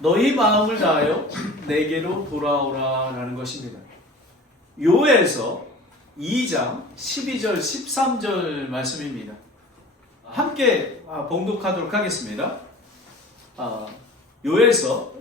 너희 마음을 다하여 내게로 돌아오라 라는 것입니다. 요엘서 2장 12절 13절 말씀입니다. 함께 봉독하도록 하겠습니다. 요엘서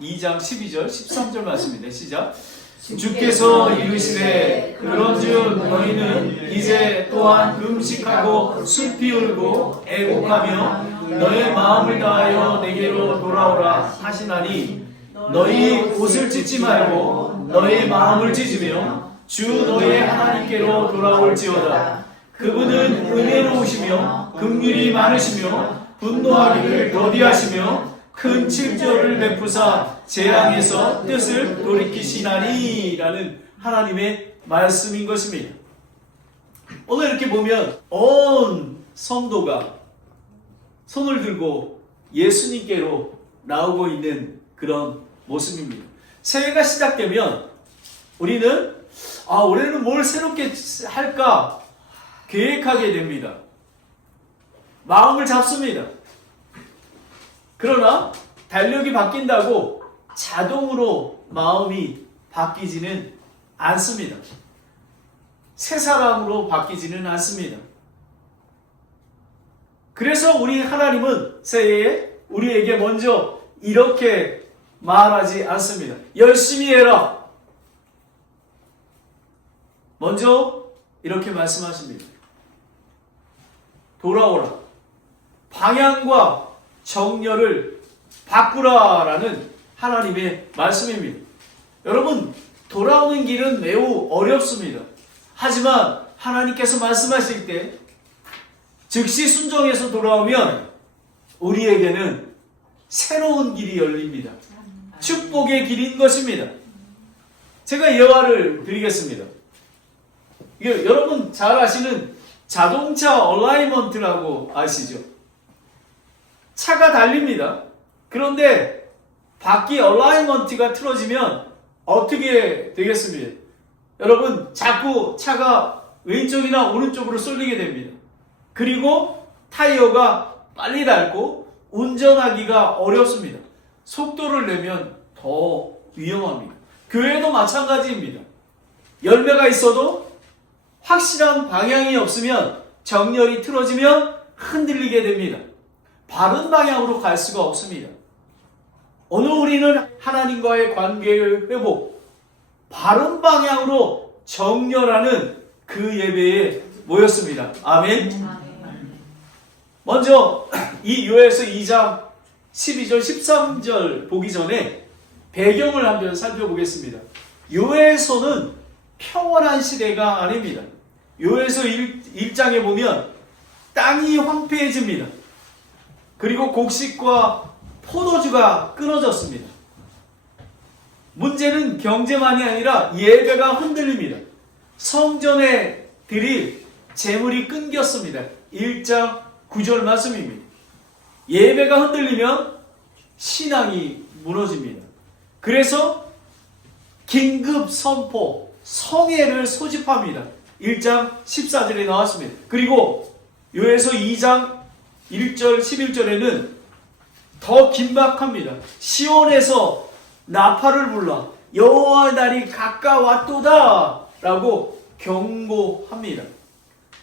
2장 12절 13절 말씀입니다. 시작. 주께서 이르시되 그런즉 너희는 이제 또한 금식하고 슬피 울고 애곡하며 너의 마음을 다하여 내게로 돌아오라 하시나니 너희 옷을 찢지 말고 너의 마음을 찢으며 주 너의 하나님께로 돌아올지어다. 그분은 은혜로우시며 긍휼이 많으시며 분노하기를 더디하시며 큰 칠조를 베푸사 재앙에서 뜻을 돌이키시나니 라는 하나님의 말씀인 것입니다. 오늘 이렇게 보면 온 성도가 손을 들고 예수님께로 나오고 있는 그런 모습입니다. 새해가 시작되면 우리는 올해는 뭘 새롭게 할까 계획하게 됩니다. 마음을 잡습니다. 그러나 달력이 바뀐다고 자동으로 마음이 바뀌지는 않습니다. 새 사람으로 바뀌지는 않습니다. 그래서 우리 하나님은 새해에 우리에게 먼저 이렇게 말하지 않습니다. 열심히 해라. 먼저 이렇게 말씀하십니다. 돌아오라. 방향과 정렬을 바꾸라라는 하나님의 말씀입니다. 여러분, 돌아오는 길은 매우 어렵습니다. 하지만 하나님께서 말씀하실 때 즉시 순종해서 돌아오면 우리에게는 새로운 길이 열립니다. 축복의 길인 것입니다. 제가 예화를 드리겠습니다. 이게 여러분 잘 아시는 자동차 얼라이먼트라고 아시죠? 차가 달립니다. 그런데 바퀴 얼라이먼트가 틀어지면 어떻게 되겠습니까? 여러분, 자꾸 차가 왼쪽이나 오른쪽으로 쏠리게 됩니다. 그리고 타이어가 빨리 닳고 운전하기가 어렵습니다. 속도를 내면 더 위험합니다. 교회도 마찬가지입니다. 열매가 있어도 확실한 방향이 없으면 정렬이 틀어지면 흔들리게 됩니다. 바른 방향으로 갈 수가 없습니다. 오늘 우리는 하나님과의 관계의 회복, 바른 방향으로 정렬하는 그 예배에 모였습니다. 아멘. 먼저 이 요엘서 2장 12절 13절 보기 전에 배경을 한번 살펴보겠습니다. 요엘서는 평온한 시대가 아닙니다. 요엘서 1장에 보면 땅이 황폐해집니다. 그리고 곡식과 포도주가 끊어졌습니다. 문제는 경제만이 아니라 예배가 흔들립니다. 성전에 드릴 재물이 끊겼습니다. 1장 9절 말씀입니다. 예배가 흔들리면 신앙이 무너집니다. 그래서 긴급 선포, 성회를 소집합니다. 1장 14절에 나왔습니다. 그리고 요엘서 2장 1절 11절에는 더 긴박합니다. 시온에서 나팔을 불라 여호와의 날이 가까웠도다 라고 경고합니다.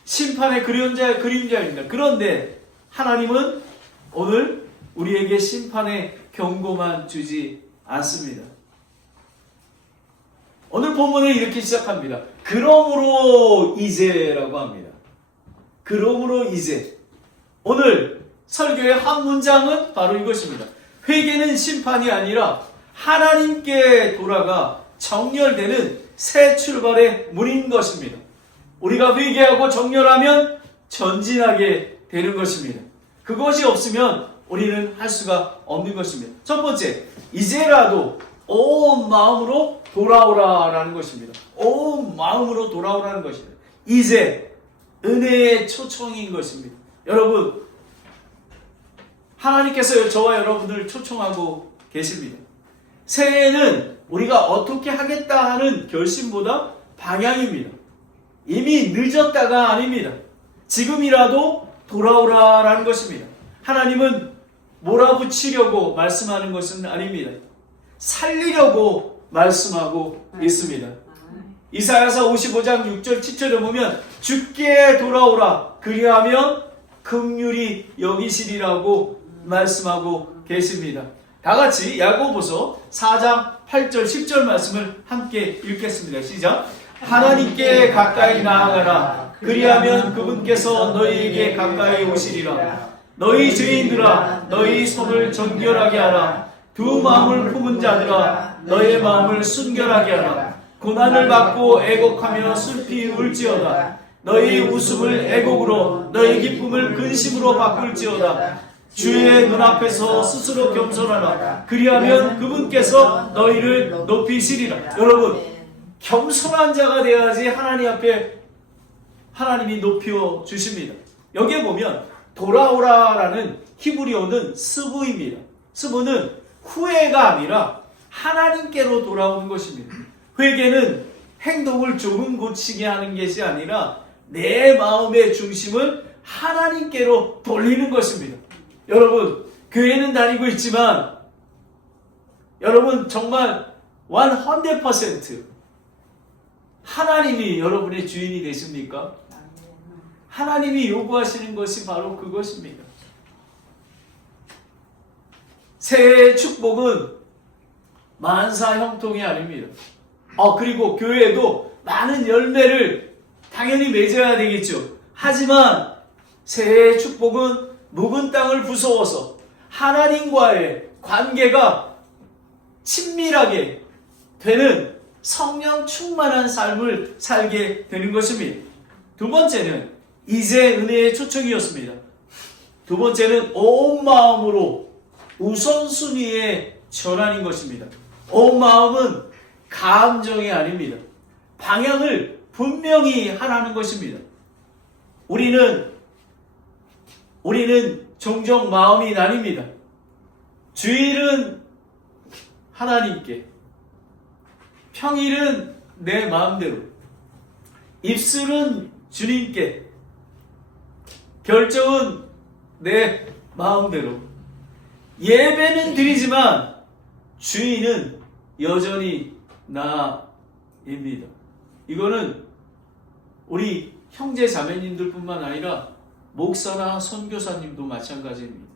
심판의 그림자입니다. 그런데 하나님은 오늘 우리에게 심판의 경고만 주지 않습니다. 오늘 본문은 이렇게 시작합니다. 그러므로 이제라고 합니다. 그러므로 이제. 오늘 설교의 한 문장은 바로 이것입니다. 회개는 심판이 아니라 하나님께 돌아가 정렬되는 새 출발의 문인 것입니다. 우리가 회개하고 정렬하면 전진하게 되는 것입니다. 그것이 없으면 우리는 할 수가 없는 것입니다. 첫 번째, 이제라도 온 마음으로 돌아오라라는 것입니다. 온 마음으로 돌아오라는 것입니다. 이제 은혜의 초청인 것입니다. 여러분, 하나님께서 저와 여러분을 초청하고 계십니다. 새해에는 우리가 어떻게 하겠다 하는 결심보다 방향입니다. 이미 늦었다가 아닙니다. 지금이라도 돌아오라라는 것입니다. 하나님은 몰아붙이려고 말씀하는 것은 아닙니다. 살리려고 말씀하고 있습니다. 이사야서 55장 6절 7절에 보면 주께 돌아오라 그리하면 긍휼히 여기시리라고 말씀하고 계십니다. 다같이 야고보서 4장 8절 10절 말씀을 함께 읽겠습니다. 시작. 하나님께 가까이 나아가라 그리하면 그분께서 너희에게 가까이 오시리라. 너희 죄인들아 너희 손을 정결하게 하라. 두 마음을 품은 자들아 너의 마음을 순결하게 하라. 고난을 받고 애곡하며 슬피 울지어다. 너희 웃음을 애곡으로 너희 기쁨을 근심으로 바꿀지어다. 주의 눈앞에서 스스로 겸손하라. 그리하면 그분께서 너희를 높이시리라. 여러분, 겸손한 자가 되어야지 하나님 앞에 하나님이 높여 주십니다. 여기에 보면 돌아오라라는 히브리어는 스부입니다. 스부는 후회가 아니라 하나님께로 돌아오는 것입니다. 회개는 행동을 조금 고치게 하는 것이 아니라 내 마음의 중심을 하나님께로 돌리는 것입니다. 여러분, 교회는 다니고 있지만 여러분 정말 100% 하나님이 여러분의 주인이 되십니까? 하나님이 요구하시는 것이 바로 그것입니다. 새해의 축복은 만사 형통이 아닙니다. 그리고 교회에도 많은 열매를 당연히 맺어야 되겠죠. 하지만 새해의 축복은 묵은 땅을 부서워서 하나님과의 관계가 친밀하게 되는 성령 충만한 삶을 살게 되는 것입니다. 두 번째는 이제 은혜의 초청이었습니다. 두 번째는 온 마음으로 우선순위의 전환인 것입니다. 온 마음은 감정이 아닙니다. 방향을 분명히 하라는 것입니다. 우리는 종종 마음이 나뉩니다. 주일은 하나님께, 평일은 내 마음대로, 입술은 주님께, 결정은 내 마음대로. 예배는 드리지만 주인은 여전히 나입니다. 이거는 우리 형제 자매님들 뿐만 아니라 목사나 선교사님도 마찬가지입니다.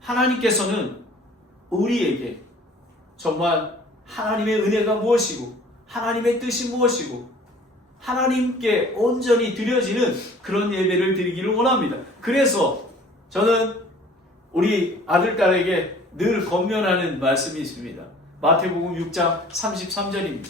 하나님께서는 우리에게 정말 하나님의 은혜가 무엇이고 하나님의 뜻이 무엇이고 하나님께 온전히 드려지는 그런 예배를 드리기를 원합니다. 그래서 저는 우리 아들, 딸에게 늘 권면하는 말씀이 있습니다. 마태복음 6장 33절입니다.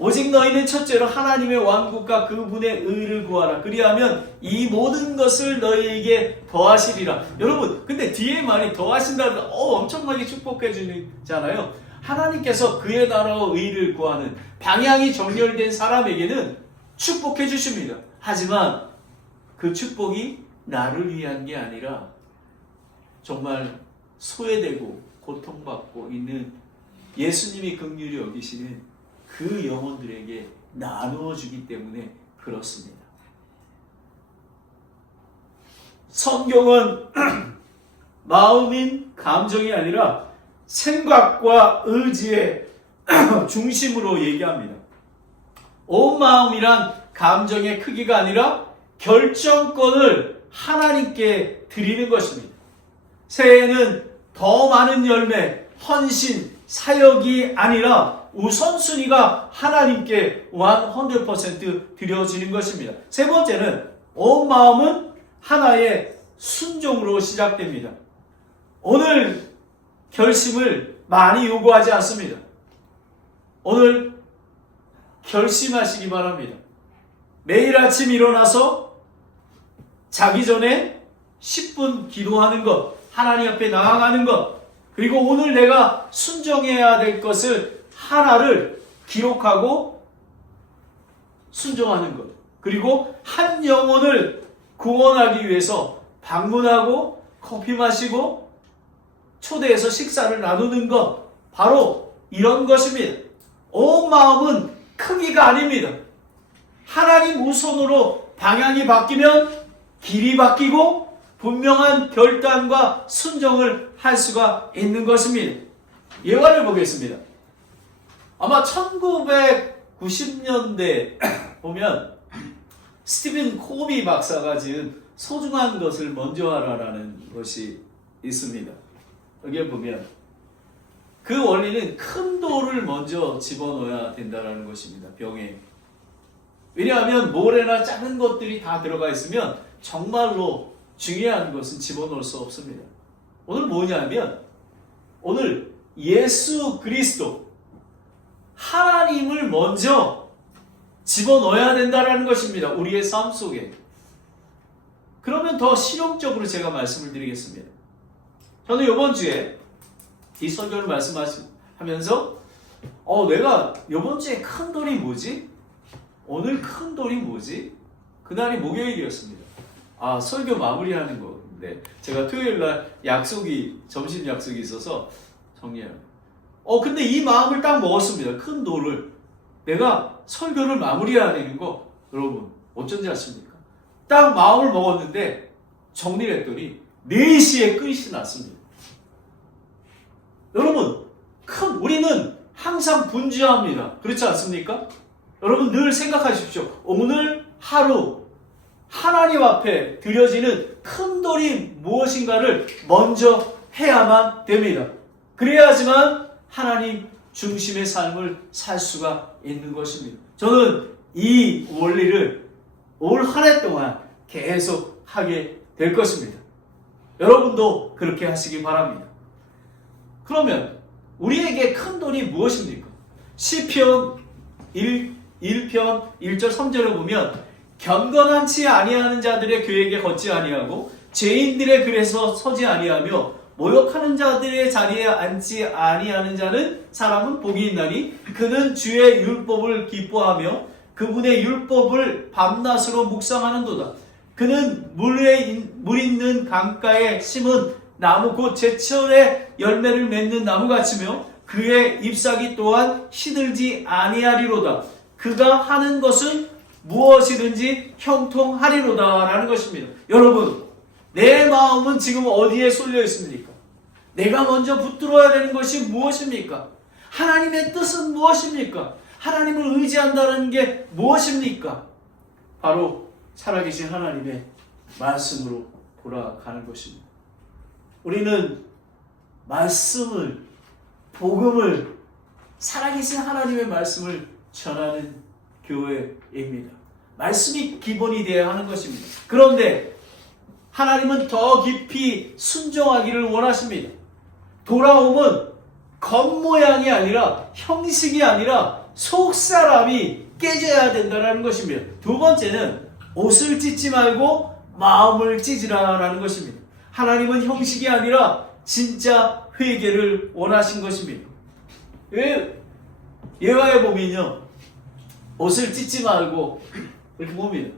오직 너희는 첫째로 하나님의 왕국과 그분의 의를 구하라. 그리하면 이 모든 것을 너희에게 더하시리라. 여러분, 근데 뒤에 말이 더하신다는 엄청나게 축복해 주잖아요. 하나님께서 그의 나라와 의를 구하는 방향이 정렬된 사람에게는 축복해 주십니다. 하지만 그 축복이 나를 위한 게 아니라 정말 소외되고 고통받고 있는 예수님이 긍휼히 여기시는 그 영혼들에게 나누어 주기 때문에 그렇습니다. 성경은 마음인 감정이 아니라 생각과 의지의 중심으로 얘기합니다. 온 마음이란 감정의 크기가 아니라 결정권을 하나님께 드리는 것입니다. 새해에는 더 많은 열매, 헌신, 사역이 아니라 우선순위가 하나님께 100% 드려지는 것입니다. 세 번째는 온 마음은 하나의 순종으로 시작됩니다. 오늘 결심을 많이 요구하지 않습니다. 오늘 결심하시기 바랍니다. 매일 아침 일어나서 자기 전에 10분 기도하는 것, 하나님 앞에 나아가는 것, 그리고 오늘 내가 순종해야 될 것을 하나를 기록하고 순종하는 것, 그리고 한 영혼을 구원하기 위해서 방문하고 커피 마시고 초대해서 식사를 나누는 것, 바로 이런 것입니다. 온 마음은 크기가 아닙니다. 하나님 우선으로 방향이 바뀌면 길이 바뀌고 분명한 결단과 순종을 할 수가 있는 것입니다. 예화를 보겠습니다. 아마 1990년대 보면 스티븐 코비 박사가 지은 소중한 것을 먼저 하라라는 것이 있습니다. 여기에 보면 그 원리는 큰 돌을 먼저 집어넣어야 된다는 것입니다. 병에. 왜냐하면 모래나 작은 것들이 다 들어가 있으면 정말로 중요한 것은 집어넣을 수 없습니다. 오늘 뭐냐면 오늘 예수 그리스도 하나님을 먼저 집어넣어야 된다는 것입니다. 우리의 삶 속에. 그러면 더 실용적으로 제가 말씀을 드리겠습니다. 저는 이번 주에 이 설교를 말씀하면서 내가 이번 주에 큰 돌이 뭐지? 오늘 큰 돌이 뭐지? 그날이 목요일이었습니다. 설교 마무리하는 건데 제가 토요일날 점심 약속이 있어서 정리해요. 근데 이 마음을 딱 먹었습니다. 큰 돌을. 내가 설교를 마무리해야 되는 거 여러분 어쩐지 아십니까? 딱 마음을 먹었는데 정리를 했더니 4시에 끝이 났습니다. 여러분 우리는 항상 분주합니다. 그렇지 않습니까? 여러분 늘 생각하십시오. 오늘 하루 하나님 앞에 드려지는 큰 돌이 무엇인가를 먼저 해야만 됩니다. 그래야지만 하나님 중심의 삶을 살 수가 있는 것입니다. 저는 이 원리를 올 한 해 동안 계속 하게 될 것입니다. 여러분도 그렇게 하시기 바랍니다. 그러면 우리에게 큰 돌이 무엇입니까? 시편 1편 1절 3절을 보면 경건하지 아니하는 자들의 계획에 걷지 아니하고 죄인들의 길에서 서지 아니하며 모욕하는 자들의 자리에 앉지 아니하는 사람은 복이 있나니 그는 주의 율법을 기뻐하며 그분의 율법을 밤낮으로 묵상하는도다. 그는 물 있는 강가에 심은 나무 곧 제철에 열매를 맺는 나무같으며 그의 잎사귀 또한 시들지 아니하리로다. 그가 하는 것은 무엇이든지 형통하리로다 라는 것입니다. 여러분 내 마음은 지금 어디에 쏠려 있습니까? 내가 먼저 붙들어야 되는 것이 무엇입니까? 하나님의 뜻은 무엇입니까? 하나님을 의지한다는 게 무엇입니까? 바로 살아계신 하나님의 말씀으로 돌아가는 것입니다. 우리는 말씀을, 복음을, 살아계신 하나님의 말씀을 전하는 교회입니다. 말씀이 기본이 되어야 하는 것입니다. 그런데 하나님은 더 깊이 순종하기를 원하십니다. 돌아옴은 겉모양이 아니라 형식이 아니라 속사람이 깨져야 된다는 것입니다. 두 번째는 옷을 찢지 말고 마음을 찢으라라는 것입니다. 하나님은 형식이 아니라 진짜 회개를 원하신 것입니다. 예화에 보면요, 옷을 찢지 말고 이렇게 봅니다.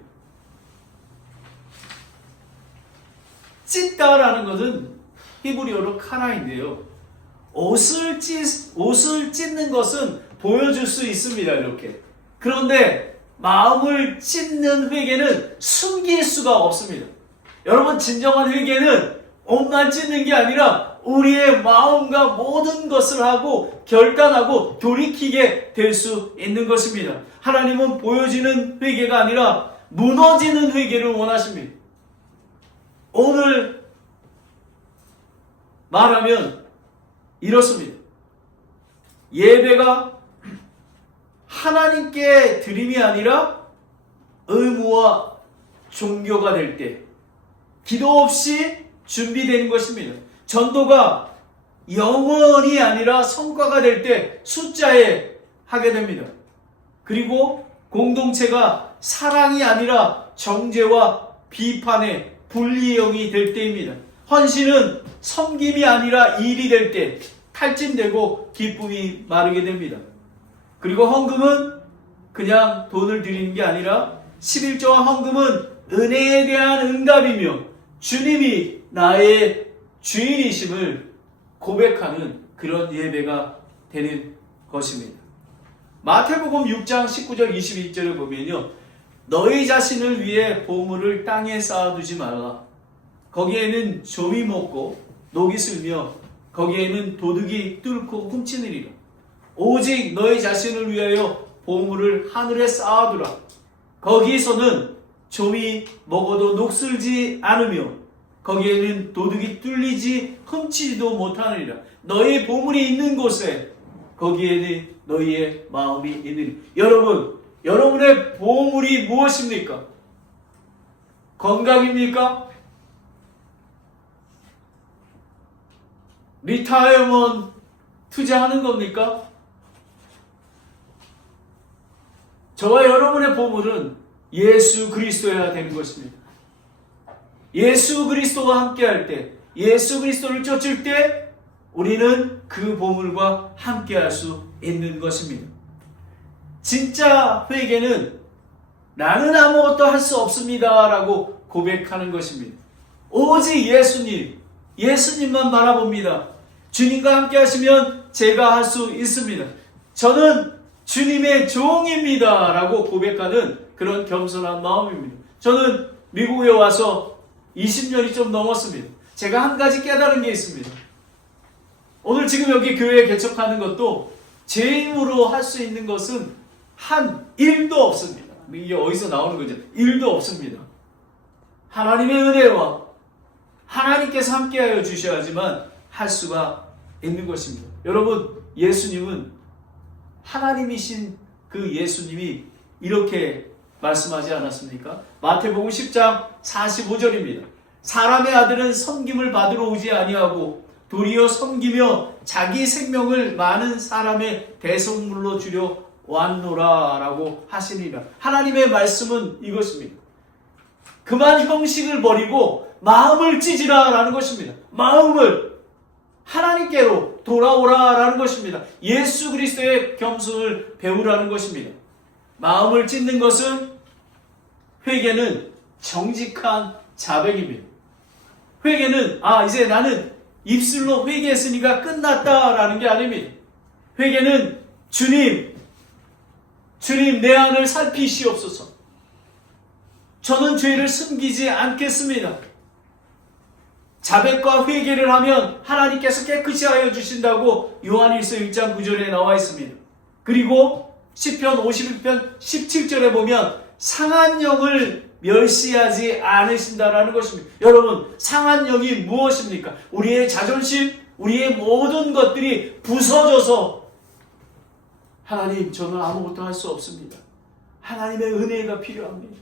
찢다라는 것은 히브리어로 카라인데요. 옷을 찢는 것은 보여줄 수 있습니다. 이렇게. 그런데 마음을 찢는 회개는 숨길 수가 없습니다. 여러분 진정한 회개는 옷만 찢는 게 아니라 우리의 마음과 모든 것을 하고 결단하고 돌이키게 될 수 있는 것입니다. 하나님은 보여지는 회개가 아니라 무너지는 회개를 원하십니다. 오늘 말하면 이렇습니다. 예배가 하나님께 드림이 아니라 의무와 종교가 될 때, 기도 없이 준비되는 것입니다. 전도가 영원이 아니라 성과가 될 때 숫자에 하게 됩니다. 그리고 공동체가 사랑이 아니라 정죄와 비판의 분리형이 될 때입니다. 헌신은 섬김이 아니라 일이 될 때 탈진되고 기쁨이 마르게 됩니다. 그리고 헌금은 그냥 돈을 드리는 게 아니라 11조와 헌금은 은혜에 대한 응답이며 주님이 나의 주인이심을 고백하는 그런 예배가 되는 것입니다. 마태복음 6장 19절 22절을 보면요, 너희 자신을 위해 보물을 땅에 쌓아두지 말라. 거기에는 좀이 먹고 녹이 슬며 거기에는 도둑이 뚫고 훔치느니라. 오직 너희 자신을 위하여 보물을 하늘에 쌓아두라. 거기서는 좀이 먹어도 녹슬지 않으며 거기에는 도둑이 뚫리지 훔치지도 못하느니라. 너희 보물이 있는 곳에 거기에는 너희의 마음이 있느니라. 여러분의 보물이 무엇입니까? 건강입니까? 리타이어먼트 투자하는 겁니까? 저와 여러분의 보물은 예수 그리스도여야 되는 것입니다. 예수 그리스도와 함께 할 때, 예수 그리스도를 쫓을 때 우리는 그 보물과 함께 할 수 있는 것입니다. 진짜 회개는 나는 아무것도 할 수 없습니다 라고 고백하는 것입니다. 오직 예수님만 바라봅니다. 주님과 함께 하시면 제가 할 수 있습니다. 저는 주님의 종입니다 라고 고백하는 그런 겸손한 마음입니다. 저는 미국에 와서 20년이 좀 넘었습니다. 제가 한 가지 깨달은 게 있습니다. 오늘 지금 여기 교회 개척하는 것도 제 힘으로 할 수 있는 것은 한 1도 없습니다. 이게 어디서 나오는 거죠? 1도 없습니다. 하나님의 은혜와 하나님께서 함께하여 주셔야지만 할 수가 있는 것입니다. 여러분, 예수님은 하나님이신 그 예수님이 이렇게 말씀하지 않았습니까? 마태복음 10장 45절입니다. 사람의 아들은 섬김을 받으러 오지 아니하고 도리어 섬기며 자기 생명을 많은 사람의 대속물로 주려 왔노라 라고 하시니라. 하나님의 말씀은 이것입니다. 그만 형식을 버리고 마음을 찢으라 라는 것입니다. 마음을 하나님께로 돌아오라 라는 것입니다. 예수 그리스도의 겸손을 배우라는 것입니다. 마음을 찢는 것은, 회개는 정직한 자백입니다. 회개는 이제 나는 입술로 회개했으니까 끝났다라는 게 아닙니다. 회개는 주님 내 안을 살피시옵소서. 저는 죄를 숨기지 않겠습니다. 자백과 회개를 하면 하나님께서 깨끗이 하여 주신다고 요한일서 1장 9절에 나와 있습니다. 그리고 시편 51편 17절에 보면 상한 영을 멸시하지 않으신다라는 것입니다. 여러분, 상한 영이 무엇입니까? 우리의 자존심, 우리의 모든 것들이 부서져서 하나님, 저는 아무것도 할 수 없습니다. 하나님의 은혜가 필요합니다.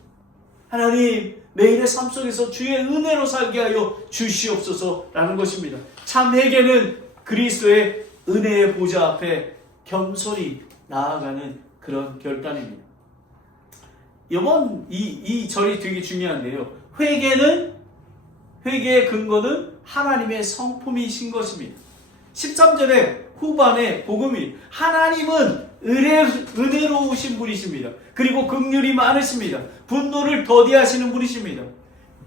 하나님, 매일의 삶 속에서 주의 은혜로 살게 하여 주시옵소서라는 것입니다. 참 회개는 그리스도의 은혜의 보좌 앞에 겸손히 나아가는 그런 결단입니다. 이번 이 절이 되게 중요한데요. 회개의 근거는 하나님의 성품이신 것입니다. 13절의 후반에 복음이, 하나님은 은혜로우신 분이십니다. 그리고 긍휼이 많으십니다. 분노를 더디하시는 분이십니다.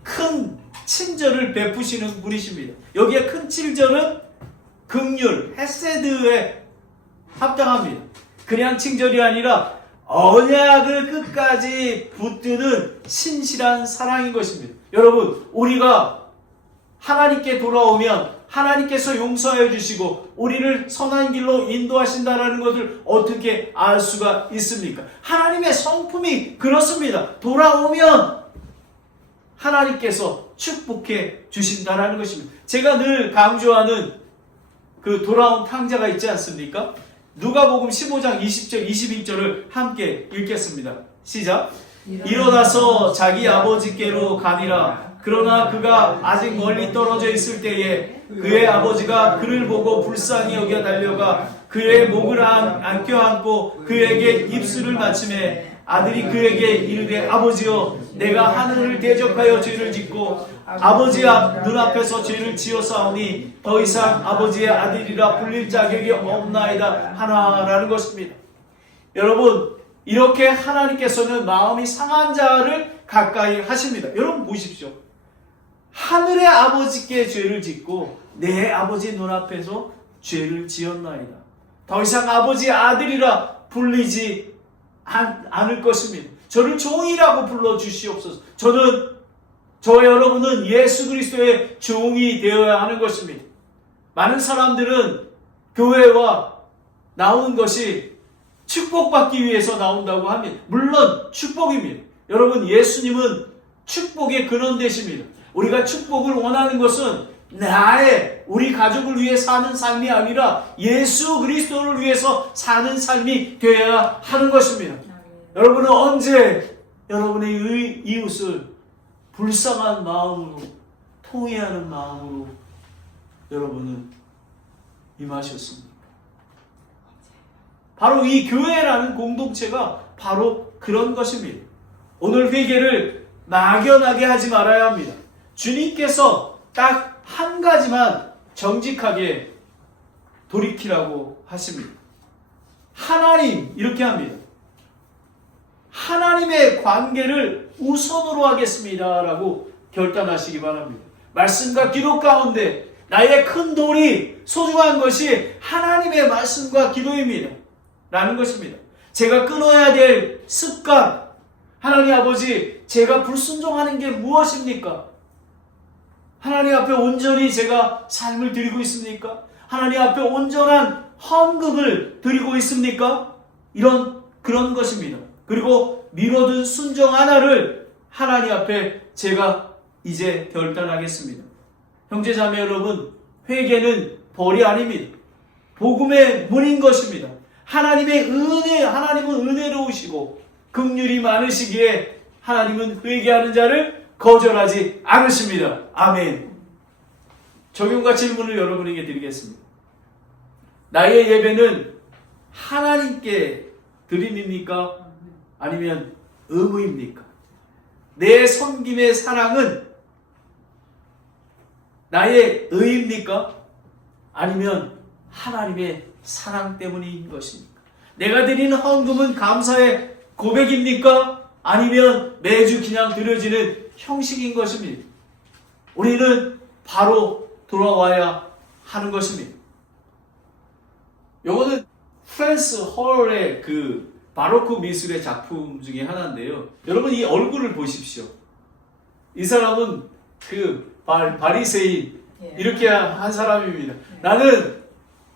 큰 친절을 베푸시는 분이십니다. 여기에 큰 친절은 긍휼, 헤세드에 합당합니다. 그냥 친절이 아니라 언약을 끝까지 붙드는 신실한 사랑인 것입니다. 여러분, 우리가 하나님께 돌아오면 하나님께서 용서해 주시고 우리를 선한 길로 인도하신다는 것을 어떻게 알 수가 있습니까? 하나님의 성품이 그렇습니다. 돌아오면 하나님께서 축복해 주신다는 것입니다. 제가 늘 강조하는 그 돌아온 탕자가 있지 않습니까? 누가복음 15장 20절 22절을 함께 읽겠습니다. 시작. 일어나서 자기 아버지께로 가니라. 그러나 그가 아직 멀리 떨어져 있을 때에 그의 아버지가 그를 보고 불쌍히 여겨 달려가 그의 목을 안껴안고 그에게 입술을 맞추매 아들이 그에게 이르되 아버지여, 내가 하늘을 대적하여 죄를 짓고 아버지 눈앞에서 죄를 지었사오니 더 이상 아버지의 아들이라 불릴 자격이 없나이다 하나라는 것입니다. 여러분, 이렇게 하나님께서는 마음이 상한 자를 가까이 하십니다. 여러분 보십시오. 하늘의 아버지께 죄를 짓고 내 아버지 눈앞에서 죄를 지었나이다. 더 이상 아버지의 아들이라 불리지 않을 것입니다. 저를 종이라고 불러주시옵소서. 저와 여러분은 예수 그리스도의 종이 되어야 하는 것입니다. 많은 사람들은 교회와 나오는 것이 축복받기 위해서 나온다고 합니다. 물론 축복입니다. 여러분, 예수님은 축복의 근원 되십니다. 우리가 축복을 원하는 것은 우리 가족을 위해 사는 삶이 아니라 예수 그리스도를 위해서 사는 삶이 되어야 하는 것입니다. 여러분은 언제 여러분의 이웃을 불쌍한 마음으로, 통회하는 마음으로 여러분은 임하셨습니까? 바로 이 교회라는 공동체가 바로 그런 것입니다. 오늘 회개를 막연하게 하지 말아야 합니다. 주님께서 딱 한 가지만 정직하게 돌이키라고 하십니다. 하나님, 이렇게 합니다. 하나님의 관계를 우선으로 하겠습니다 라고 결단하시기 바랍니다. 말씀과 기도 가운데 나의 큰 돌이 소중한 것이 하나님의 말씀과 기도입니다 라는 것입니다. 제가 끊어야 될 습관, 하나님 아버지, 제가 불순종하는 게 무엇입니까? 하나님 앞에 온전히 제가 삶을 드리고 있습니까? 하나님 앞에 온전한 헌금을 드리고 있습니까? 그런 것입니다. 그리고 미뤄둔 순종 하나를 하나님 앞에 제가 이제 결단하겠습니다. 형제자매 여러분, 회개는 벌이 아닙니다. 복음의 문인 것입니다. 하나님은 은혜로우시고 긍휼이 많으시기에 하나님은 회개하는 자를 거절하지 않으십니다. 아멘. 적용과 질문을 여러분에게 드리겠습니다. 나의 예배는 하나님께 드림입니까? 아니면 의무입니까? 내 섬김의 사랑은 나의 의입니까? 아니면 하나님의 사랑 때문인 것입니까? 내가 드리는 헌금은 감사의 고백입니까? 아니면 매주 그냥 드려지는 형식인 것입니다. 우리는 바로 돌아와야 하는 것입니다. 요거는 프랜스 헐의 그 바로크 미술의 작품 중에 하나인데요. 여러분, 이 얼굴을 보십시오. 이 사람은 그 바리새인 이렇게 한 사람입니다. 나는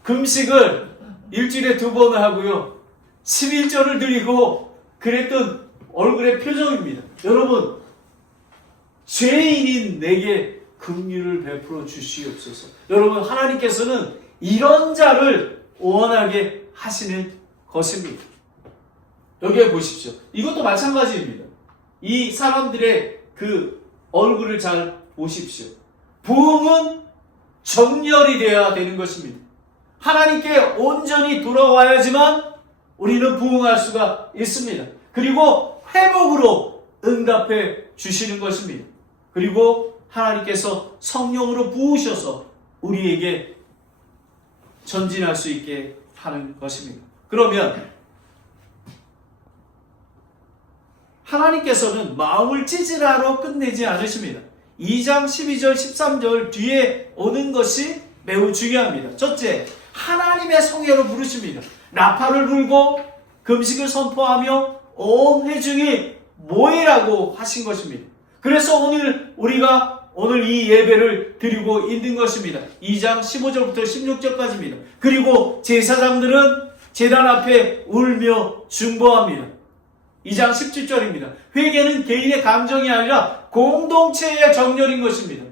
금식을 일주일에 2번 하고요, 11조를 드리고 그랬던 얼굴의 표정입니다. 여러분, 죄인인 내게 긍휼을 베풀어 주시옵소서. 여러분, 하나님께서는 이런 자를 원하게 하시는 것입니다. 여기에 보십시오. 이것도 마찬가지입니다. 이 사람들의 그 얼굴을 잘 보십시오. 부흥은 정렬이 되어야 되는 것입니다. 하나님께 온전히 돌아와야지만 우리는 부흥할 수가 있습니다. 그리고 회복으로 응답해 주시는 것입니다. 그리고 하나님께서 성령으로 부으셔서 우리에게 전진할 수 있게 하는 것입니다. 그러면 하나님께서는 마음을 찌질하러 끝내지 않으십니다. 2장 12절 13절 뒤에 오는 것이 매우 중요합니다. 첫째, 하나님의 성회로 부르십니다. 나팔을 불고 금식을 선포하며 온 회중이 모이라고 하신 것입니다. 그래서 우리가 오늘 이 예배를 드리고 있는 것입니다. 2장 15절부터 16절까지입니다. 그리고 제사장들은 제단 앞에 울며 중보합니다. 2장 17절입니다. 회개는 개인의 감정이 아니라 공동체의 정렬인 것입니다.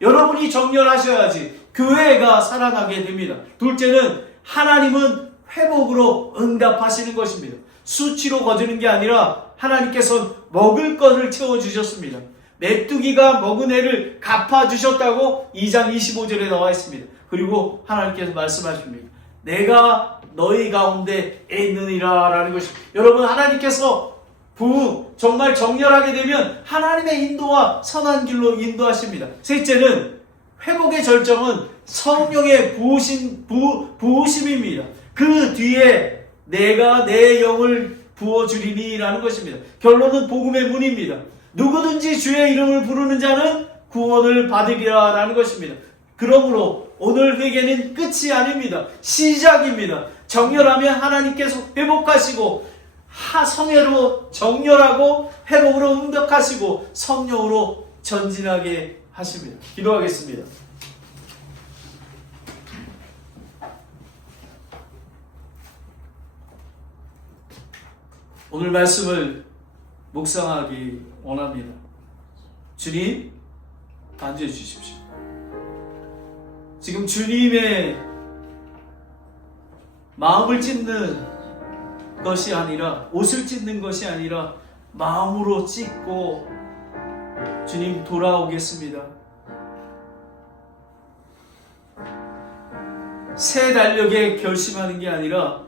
여러분이 정렬하셔야지 교회가 살아나게 됩니다. 둘째는 하나님은 회복으로 응답하시는 것입니다. 수치로 거두는 게 아니라 하나님께서 먹을 것을 채워주셨습니다. 메뚜기가 먹은 애를 갚아주셨다고 2장 25절에 나와 있습니다. 그리고 하나님께서 말씀하십니다. 내가 너희 가운데 있느니라 라는 것입니다. 여러분, 하나님께서 정말 정렬하게 되면 하나님의 인도와 선한 길로 인도하십니다. 셋째는 회복의 절정은 성령의 부으심입니다. 그 뒤에 내가 내 영을 부어주리니 라는 것입니다. 결론은 복음의 문입니다. 누구든지 주의 이름을 부르는 자는 구원을 받으리라 라는 것입니다. 그러므로 오늘 회개는 끝이 아닙니다. 시작입니다. 정결하면 하나님께서 회복하시고 성회로 정렬하고 회복으로 응답하시고 성령으로 전진하게 하십니다. 기도하겠습니다. 오늘 말씀을 묵상하기 원합니다. 주님, 안주해 주십시오. 지금 주님의 마음을 찢는 것이 아니라, 옷을 찢는 것이 아니라 마음으로 찢고 주님 돌아오겠습니다. 새 달력에 결심하는 게 아니라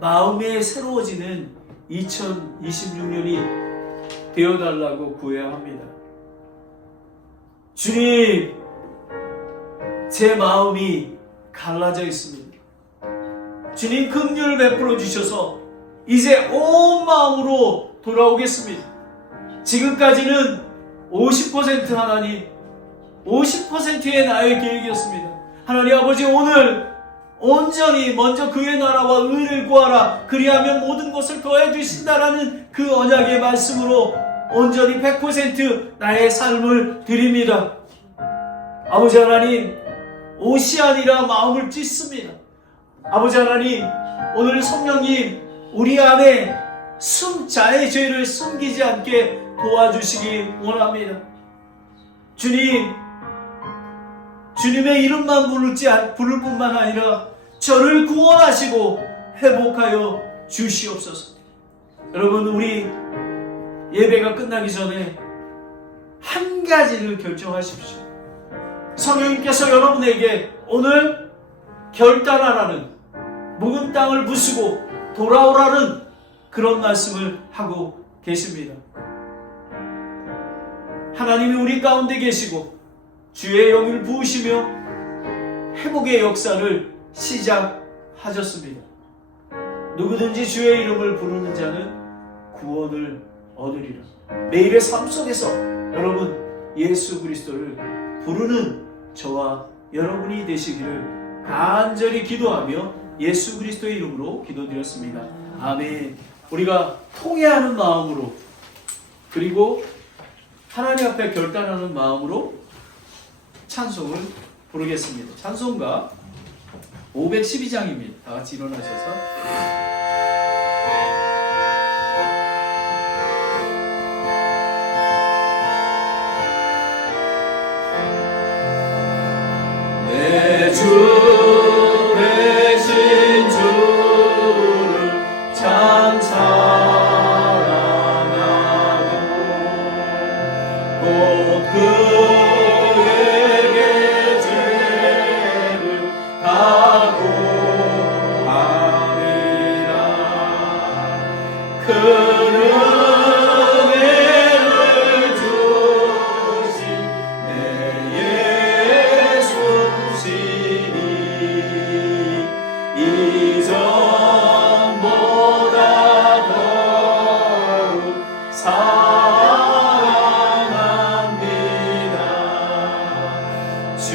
마음에 새로워지는 2026년이 되어달라고 구해야 합니다. 주님, 제 마음이 갈라져 있습니다. 주님, 긍휼을 베풀어 주셔서 이제 온 마음으로 돌아오겠습니다. 지금까지는 50% 하나님, 50%의 나의 계획이었습니다. 하나님 아버지, 오늘 온전히 먼저 그의 나라와 의를 구하라, 그리하면 모든 것을 더해 주신다라는 그 언약의 말씀으로 온전히 100% 나의 삶을 드립니다. 아버지 하나님, 옷이 아니라 마음을 찢습니다. 아버지 하나님, 오늘 성령님 우리 안에 자의 죄를 숨기지 않게 도와주시기 원합니다. 주님, 주님의 이름만 부를 뿐만 아니라 저를 구원하시고 회복하여 주시옵소서. 여러분, 우리 예배가 끝나기 전에 한 가지를 결정하십시오. 성령님께서 여러분에게 오늘 결단하라는, 묵은 땅을 부수고 돌아오라는 그런 말씀을 하고 계십니다. 하나님이 우리 가운데 계시고 주의 영을 부으시며 회복의 역사를 시작하셨습니다. 누구든지 주의 이름을 부르는 자는 구원을 얻으리라. 매일의 삶 속에서 여러분, 예수 그리스도를 부르는 저와 여러분이 되시기를 간절히 기도하며 예수 그리스도의 이름으로 기도드렸습니다. 아멘. 우리가 통회하는 마음으로, 그리고 하나님 앞에 결단하는 마음으로 찬송을 부르겠습니다. 찬송가 512장입니다. 다 같이 일어나셔서 내 주 되신 주를 참 사랑하고 곧 그에게 죄를 다 고하리라. 그는 은혜를 주신 내 예수시니 이전보다 더욱 사랑합니다. 주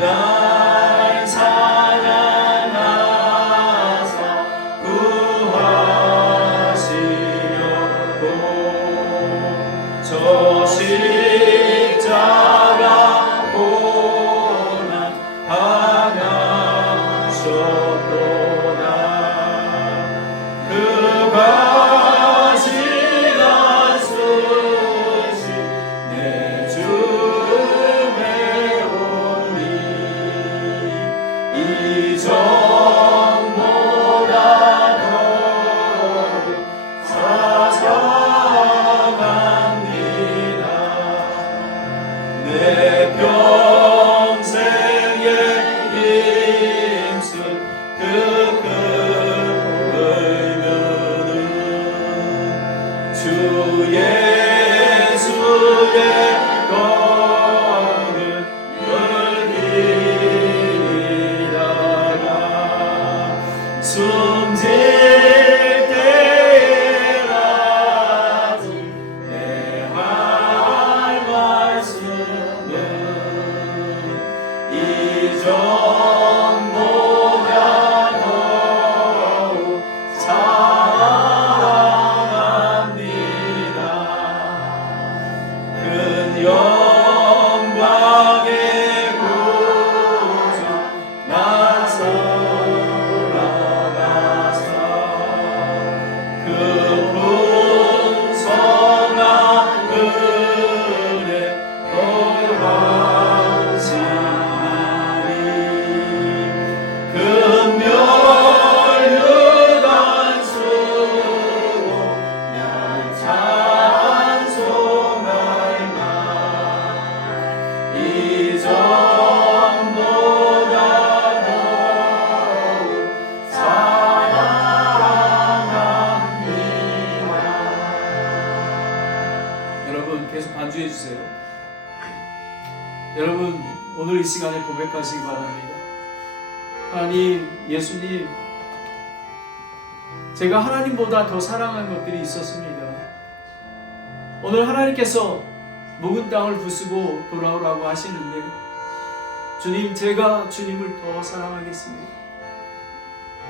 날 사랑하사 구하시려고 저 십자가 고난 당하셨도다. 그가 시간 쓰신 내 주의 오리 이전보다 더욱 사랑합니다. 내 평생에 힘쓴 그 의면은 주 예수의 검을 흘리다가 숨질 때라도 내 할 말씀은 이전보다 더욱 사랑 시간에 고백하시기 바랍니다. 하나님, 예수님, 제가 하나님보다 더 사랑한 것들이 있었습니다. 오늘 하나님께서 묵은 땅을 부수고 돌아오라고 하시는데 주님, 제가 주님을 더 사랑하겠습니다.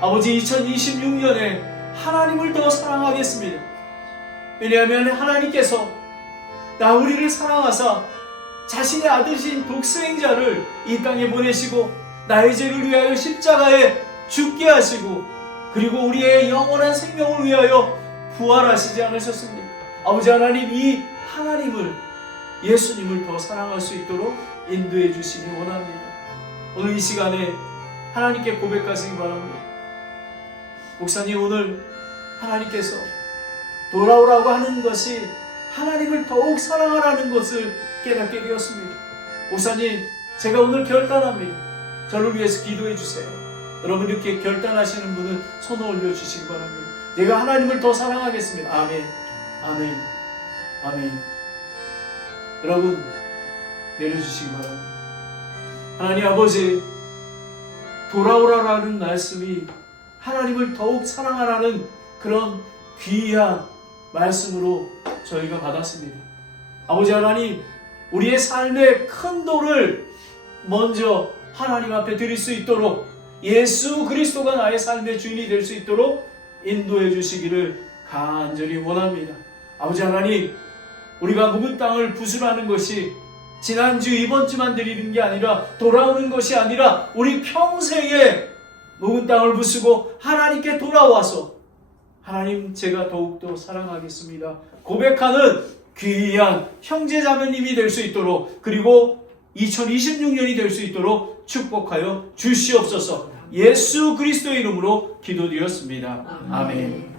아버지, 2026년에 하나님을 더 사랑하겠습니다. 왜냐하면 하나님께서 우리를 사랑하사 자신의 아들이신 독생자를 이 땅에 보내시고 나의 죄를 위하여 십자가에 죽게 하시고 그리고 우리의 영원한 생명을 위하여 부활하시지 않으셨습니까? 아버지 하나님, 이 하나님을, 예수님을 더 사랑할 수 있도록 인도해 주시기 원합니다. 오늘 이 시간에 하나님께 고백하시기 바랍니다. 목사님, 오늘 하나님께서 돌아오라고 하는 것이 하나님을 더욱 사랑하라는 것을 깨닫게 되었습니다. 목사님, 제가 오늘 결단합니다. 저를 위해서 기도해 주세요. 여러분, 이렇게 결단하시는 분은 손을 올려주시기 바랍니다. 내가 하나님을 더 사랑하겠습니다. 아멘, 아멘, 아멘. 여러분, 내려주시기 바랍니다. 하나님 아버지, 돌아오라라는 말씀이 하나님을 더욱 사랑하라는 그런 귀한 말씀으로 저희가 받았습니다. 아버지 하나님, 우리의 삶의 큰 돌을 먼저 하나님 앞에 드릴 수 있도록, 예수 그리스도가 나의 삶의 주인이 될 수 있도록 인도해 주시기를 간절히 원합니다. 아버지 하나님, 우리가 묵은 땅을 부수라는 것이 지난주 이번주만 드리는 게 아니라, 돌아오는 것이 아니라 우리 평생에 묵은 땅을 부수고 하나님께 돌아와서 하나님, 제가 더욱더 사랑하겠습니다 고백하는 귀한 형제자매님이 될 수 있도록, 그리고 2026년이 될 수 있도록 축복하여 주시옵소서. 예수 그리스도의 이름으로 기도드렸습니다. 아멘.